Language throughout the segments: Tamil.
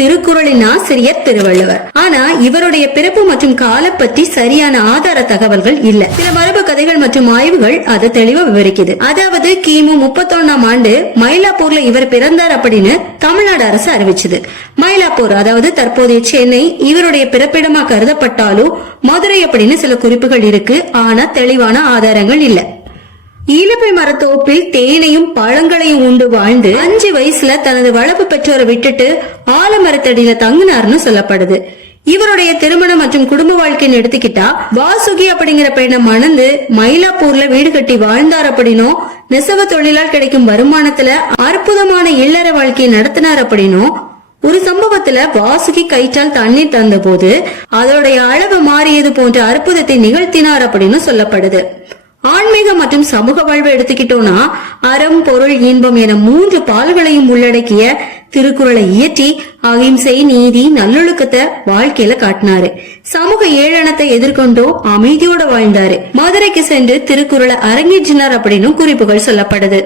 திருக்குறளின் ஆசிரியர் திருவள்ளுவர். ஆனா இவருடைய பிறப்பு மற்றும் காலம் பற்றி சரியான ஆதார தகவல்கள் இல்ல. சில மரபு கதைகள் மற்றும் ஆய்வுகள் அதை தெளிவா விவரிக்குது. அதாவது கிமு முப்பத்தொன்னாம் ஆண்டு மயிலாப்பூர்ல இவர் பிறந்தார் அப்படின்னு தமிழ்நாடு அரசு அறிவிச்சது. மயிலாப்பூர் அதாவது தற்போதைய சென்னை இவருடைய பிறப்பிடமா கருதப்பட்டாலும் மதுரை அப்படின்னு சில குறிப்புகள் இருக்கு. ஆனா தெளிவான ஆதாரங்கள் இல்ல. ஈலப்பை மரத்தோப்பில் தேனையும் பழங்களையும் உண்டு வாழ்ந்து அஞ்சு வயசுல தனது வளர்ப்பு பெற்றோரை விட்டுட்டு ஆலமரத்தடியில தங்கினார்னு சொல்லப்படுது. இவருடைய திருமணம் மற்றும் குடும்ப வாழ்க்கைன்னு எடுத்துக்கிட்டா வாசுகி அப்படிங்கிற பெண்ணை மணந்து மயிலாப்பூர்ல வீடு கட்டி வாழ்ந்தார் அப்படின்னும் நெசவு தொழிலால் கிடைக்கும் வருமானத்துல அற்புதமான இல்லற வாழ்க்கையை நடத்தினார் அப்படின்னும் ஒரு சம்பவத்துல வாசுகி கயிற்றால் தண்ணீர் தந்த போது அதோடைய அளவு மாறியது போன்ற அற்புதத்தை நிகழ்த்தினார் அப்படின்னு சொல்லப்படுது. ஆன்மீகம் மற்றும் சமூக வாழ்வை எடுத்துக்கிட்டோம்னா அறம் பொருள் இன்பம் என மூன்று பால்களையும் உள்ளடக்கிய திருக்குறளை இயற்றி அகிம்சை நீதி நல்லொழுக்கத்தை வாழ்க்கையில காட்டினாரு. சமூக ஏளனத்தை எதிர்கொண்டோ அமைதியோட வாழ்ந்தாரு. மதுரைக்கு சென்று திருக்குறளை அரங்கேற்றினார் அப்படின்னு குறிப்புகள் சொல்லப்படுது.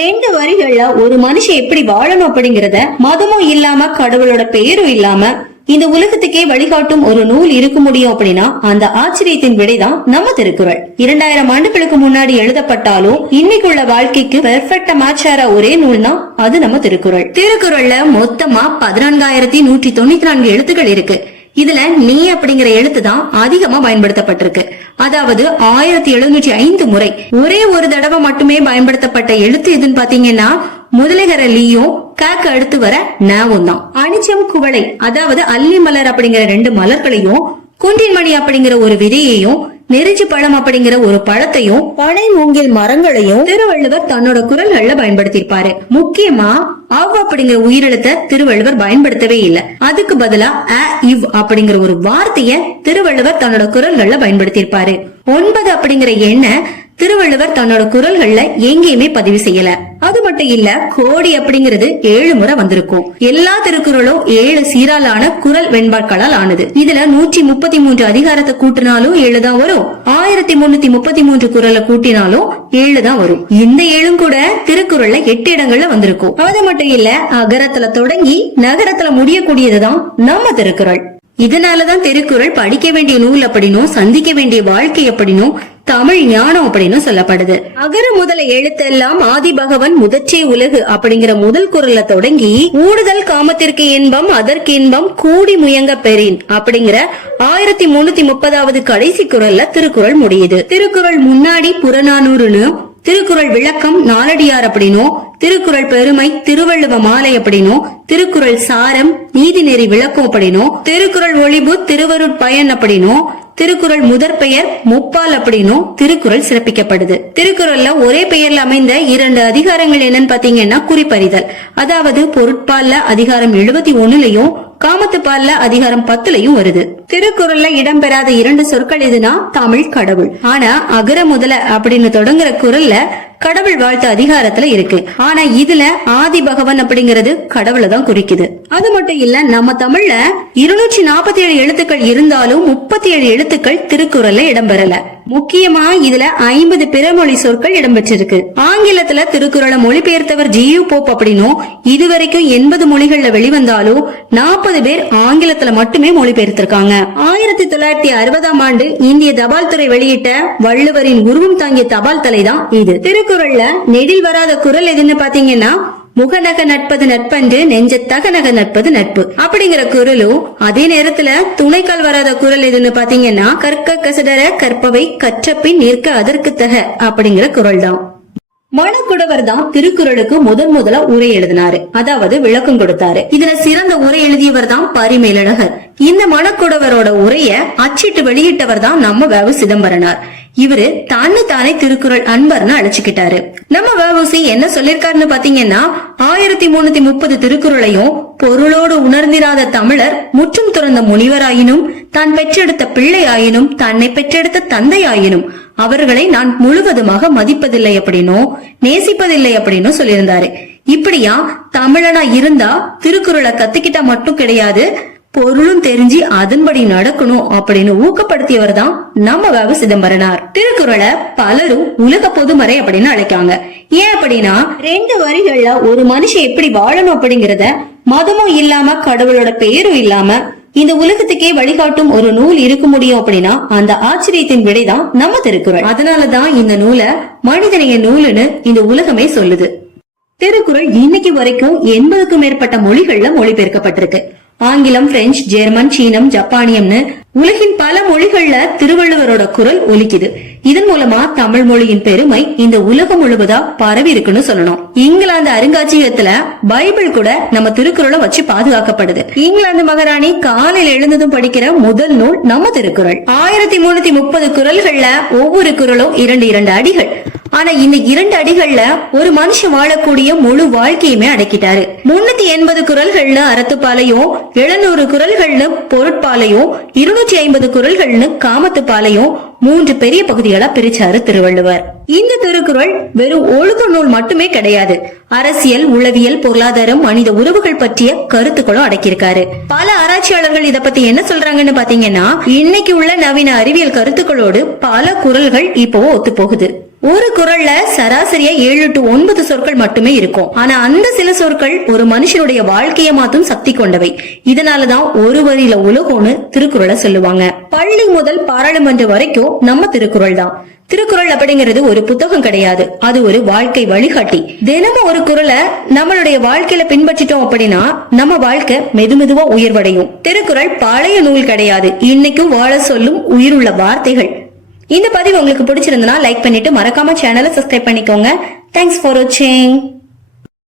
ரெண்டு வரிகள்ல ஒரு மனுஷன் எப்படி வாழணும் அப்படிங்கறத மதமும் இல்லாம கடவுளோட பெயரும் இல்லாம இந்த உலகத்துக்கே வழிகாட்டும் ஒரு நூல் இருக்க முடியும் அப்படின்னா அந்த ஆச்சரியத்தின் விடைதான் நம்ம திருக்குறள். இரண்டாயிரம் ஆண்டுகளுக்கு முன்னாடி எழுதப்பட்டாலும் இன்னைக்குள்ள வாழ்க்கைக்கு பெர்ஃபெக்டா மேட்ச் ஆற ஒரே நூல்னா அது நம்ம திருக்குறள். திருக்குறள்ல மொத்தமா பதினான்காயிரத்தி நூற்றி தொண்ணூத்தி நான்கு எழுத்துக்கள் இருக்கு. இதுல நீ அப்படிங்கிற எழுத்து தான் அதிகமா பயன்படுத்தப்பட்டிருக்கு. அதாவது ஆயிரத்தி எழுநூற்றி ஐந்து முறை. ஒரே ஒரு தடவை மட்டுமே பயன்படுத்தப்பட்ட எழுத்து எதுன்னு பாத்தீங்கன்னா முதலிகர லீயும் காக்க அடுத்து வர நாவும் தான். அனிச்சம் குவளை அதாவது அல்லி மலர் அப்படிங்கிற ரெண்டு மலர்களையும் குன்றின்மணி அப்படிங்கிற ஒரு விதையையும் நெருஞ்சி பழம் அப்படிங்கிற ஒரு பழத்தையும் பனை மூங்கில் மரங்களையும் திருவள்ளுவர் தன்னோட குரல்கள்ல பயன்படுத்தியிருப்பாரு. முக்கியமா அவ் அப்படிங்கிற உயிரிழத்தை திருவள்ளுவர் பயன்படுத்தவே இல்ல. அதுக்கு பதிலா அ இவ் அப்படிங்கிற ஒரு வார்த்தைய திருவள்ளுவர் தன்னோட குரல்கள்ல பயன்படுத்தியிருப்பாரு. ஒன்பது அப்படிங்கிற எண்ணை திருவள்ளுவர் தன்னோட குரல்கள்ல எங்கேயுமே பதிவு செய்யல. அது மட்டும் இல்ல கோடி அப்படிங்கிறது ஏழு முறை வந்திருக்கும். எல்லா திருக்குறளும் ஏழு சீராலான குரல் வெண்பாட்களால் ஆனது. இதுல நூற்றி முப்பத்தி மூன்று அதிகாரத்தை கூட்டினாலும் ஏழு தான் வரும். ஆயிரத்தி முன்னூத்தி முப்பத்தி மூன்று குரலை கூட்டினாலும் ஏழு தான் வரும். இந்த ஏழும் கூட திருக்குறள்ல எட்டு இடங்கள்ல வந்திருக்கும். அது மட்டும் இல்ல அகரத்துல தொடங்கி நகரத்துல முடியக்கூடியதுதான் நம்ம திருக்குறள். இதனாலதான் திருக்குறள் படிக்க வேண்டிய நூல் அப்படின்னும் சந்திக்க வேண்டிய வாழ்க்கை அப்படின்னும் தமிழ் ஞானம் அப்படின்னு சொல்லப்படுது. அகர முதல எழுத்தெல்லாம் ஆதி பகவன் முதற்றே உலகு அப்படிங்கிற முதல் குரல்ல தொடங்கி ஊடுதல் காமத்திற்கு இன்பம் அதற்கு இன்பம் கூடி முயங்க பெறின் அப்படிங்கிற ஆயிரத்தி முன்னூத்தி முப்பதாவது கடைசி குரல்ல திருக்குறள் முடியுது. திருக்குறள் முன்னாடி புறநானூறுன்னு திருக்குறள் விளக்கம் நாலடியார் அப்படின்னும் திருக்குறள் பெருமை திருவள்ளுவ மாலை அப்படின்னும் திருக்குறள் சாரம் நீதிநெறி விளக்கம் அப்படின்னும் திருக்குறள் ஒளிபு திருவருட்பயன் அப்படின்னும் திருக்குறள் முதற் பெயர் முப்பால் அப்படின்னும் திருக்குறள் சிறப்பிக்கப்படுது. திருக்குறள்ல ஒரே பெயர்ல அமைந்த இரண்டு அதிகாரங்கள் என்னன்னு பாத்தீங்கன்னா குறிப்பறிதல். அதாவது பொருட்பால்ல அதிகாரம் எழுபத்தி ஒண்ணுலயும் காமத்து பால்ல அதிகாரம் பத்துலயும் வருது. திருக்குறள்ல இடம்பெறாத இரண்டு சொற்கள் எதுனா? தமிழ் கடவுள். ஆனா அகர முதல அப்படின்னு தொடங்குற குரல்ல கடவுள் வாழ்த்து அதிகாரத்துல இருக்கு. ஆனா இதுல ஆதி பகவன் அப்படிங்கறது கடவுளை தான் குறிக்குது. அது மட்டும் இல்ல நம்ம தமிழ்ல இருநூற்றி நாற்பத்தி ஏழு எழுத்துக்கள் இருந்தாலும் முப்பத்தி ஏழு எழுத்துக்கள் திருக்குறள்ல இடம்பெறல. முக்கியமா இதுல ஐம்பது பிறமொழி சொற்கள் இடம்பெற்றிருக்கு. ஆங்கிலத்துல திருக்குறளை மொழிபெயர்த்தவர் ஜியு போப் அப்படின்னும் இதுவரைக்கும் எண்பது மொழிகள்ல வெளிவந்தாலும் நாற்பது பேர் ஆங்கிலத்துல மட்டுமே மொழிபெயர்த்திருக்காங்க. ஆயிரத்தி தொள்ளாயிரத்தி அறுபதாம் ஆண்டு இந்திய தபால் துறை வெளியிட்ட வள்ளுவரின் உருவம் தாங்கிய தபால் தலை தான் இது. திரு திருக்குறள்ல நெடில் வராத குரல் எதுன்னு பாத்தீங்கன்னா முகநக நட்பது நட்பன்று நெஞ்ச தகநக நட்பது நட்பு. அப்படிங்கிற குரலும் அதே நேரத்துல துணைக்கால் வராத குரல் எதுன்னு பாத்தீங்கன்னா கற்க கசடர கற்பவை கற்றப்பின் நிற்க அதற்கு தக அப்படிங்கிற குரல் தான் மணக்குடவர் தான் திருக்குறளுக்கு முதன் முதலா உரை எழுதினாரு. அதாவது விளக்கம் கொடுத்தாரு. இதுல சிறந்த உரை எழுதியவர் தான் பரிமேலழகர். இந்த மணக்குடவரோட உரைய அச்சிட்டு வெளியிட்டவர் தான் நம்ம வேவு சிதம்பரனார். இவரு தன்னை தானே திருக்குறள் அன்பர்னு அழைச்சுக்கிட்டாரு. நம்ம வவுசி என்ன சொல்லிருக்காருன்னு பாத்தீங்கன்னா ஆயிரத்தி முன்னூத்தி முப்பது திருக்குறளையும் பொருளோடு உணர்ந்திராத தமிழர் முற்றும் துறந்த முனிவராயினும் தான் பெற்றெடுத்த பிள்ளையாயினும் தன்னை பெற்றெடுத்த தந்தையாயினும் அவர்களை நான் முழுவதுமாக மதிப்பதில்லை அப்படின்னும் நேசிப்பதில்லை அப்படின்னும் சொல்லியிருந்தாரு. இப்படியா தமிழனா இருந்தா திருக்குறளை கத்துக்கிட்டா மட்டும் கிடையாது பொருளும் தெரிஞ்சு அதன்படி நடக்கணும் அப்படின்னு ஊக்கப்படுத்தியவர் தான் நம்ம வேவு சிதம்பரனார். திருக்குறளை பலரும் உலக பொதுமறை அப்படின்னு அழைக்காங்க. ஏன் அப்படின்னா ரெண்டு வரிகள்ல ஒரு மனுஷன் எப்படி வாழணும் அப்படிங்கறத மதமும் இல்லாம கடவுளோட பெயரும் இல்லாம இந்த உலகத்துக்கே வழிகாட்டும் ஒரு நூல் இருக்க முடியும் அப்படின்னா அந்த ஆச்சரியத்தின் விடைதான் நம்ம திருக்குறள். அதனாலதான் இந்த நூலை மனிதனைய நூலுன்னு இந்த உலகமே சொல்லுது. திருக்குறள் இன்னைக்கு வரைக்கும் எண்பதுக்கும் மேற்பட்ட மொழிகள்ல மொழிபெயர்க்கப்பட்டிருக்கு. ஆங்கிலம் பிரெஞ்சு ஜெர்மன் சீனம் ஜப்பானியம்னு உலகின் பல மொழிகள்ல திருவள்ளுவரோட குரல் ஒலிக்குது. இதன் மூலமா தமிழ் மொழியின் பெருமை இந்த உலகம் முழுவதா பரவி இருக்குன்னு சொல்லணும். இங்கிலாந்து அருங்காட்சியகத்துல பைபிள் கூட நம்ம திருக்குறளை வச்சு பாதுகாக்கப்படுது. இங்கிலாந்து மகாராணி காலையில் எழுந்ததும் படிக்கிற முதல் நூல் நம்ம திருக்குறள். ஆயிரத்தி முன்னூத்தி முப்பது குரல்கள்ல ஒவ்வொரு குரலும் இரண்டு இரண்டு அடிகள். ஆனா இந்த இரண்டு அடிகள்ல ஒரு மனுஷன் வாழக்கூடிய முழு வாழ்க்கையுமே அடக்கிட்டாரு. முன்னூத்தி எண்பது குரல்கள்னு அறத்துப்பாலையும் எழுநூறு குரல்கள்னு பொருட்பாலையும் இருநூற்றி ஐம்பது குரல்கள்னு காமத்துப்பாலையும் மூன்று பெரிய பகுதிகளா பிரிச்சாரு திருவள்ளுவர். இந்த திருக்குறள் வெறும் ஒழுக்க நூல் மட்டுமே கிடையாது. அரசியல் உளவியல் பொருளாதாரம் மனித உறவுகள் பற்றிய கருத்துக்களும் அடக்கியிருக்காரு. பல ஆராய்ச்சியாளர்கள் இத பத்தி என்ன சொல்றாங்கன்னு பாத்தீங்கன்னா இன்னைக்கு உள்ள நவீன அறிவியல் கருத்துக்களோடு பல குரல்கள் இப்போ ஒத்து போகுது ஒரு குரல்ல சராசரியா ஏழு டு ஒன்பது சொற்கள் மட்டுமே இருக்கும். ஆனா அந்த சில சொற்கள் ஒரு மனுஷனுடைய வாழ்க்கையை மாத்தும் சக்தி கொண்டவை. இதனாலதான் ஒரு வரியில உலகம்னு திருக்குறளை சொல்லுவாங்க. பள்ளி முதல் பாராளுமன்றம் வரைக்கும் நம்ம திருக்குறள் தான். திருக்குறள் அப்படிங்கிறது ஒரு புத்தகம் கிடையாது. அது ஒரு வாழ்க்கை வழிகாட்டி. தினமும் ஒரு குரலை நம்மளுடைய வாழ்க்கையில பின்பற்றிட்டோம் அப்படின்னா நம்ம வாழ்க்கை மெதுமெதுவா உயர்வடையும். திருக்குறள் பழைய நூல் கிடையாது. இன்னைக்கும் வாழ சொல்லும் உயிருள்ள வார்த்தைகள். இந்த பதிவு உங்களுக்கு பிடிச்சிருந்தனா லைக் பண்ணிட்டு மறக்காம சேனலை சப்ஸ்கிரைப் பண்ணிக்கோங்க. தேங்க்ஸ் ஃபார் வாட்சிங்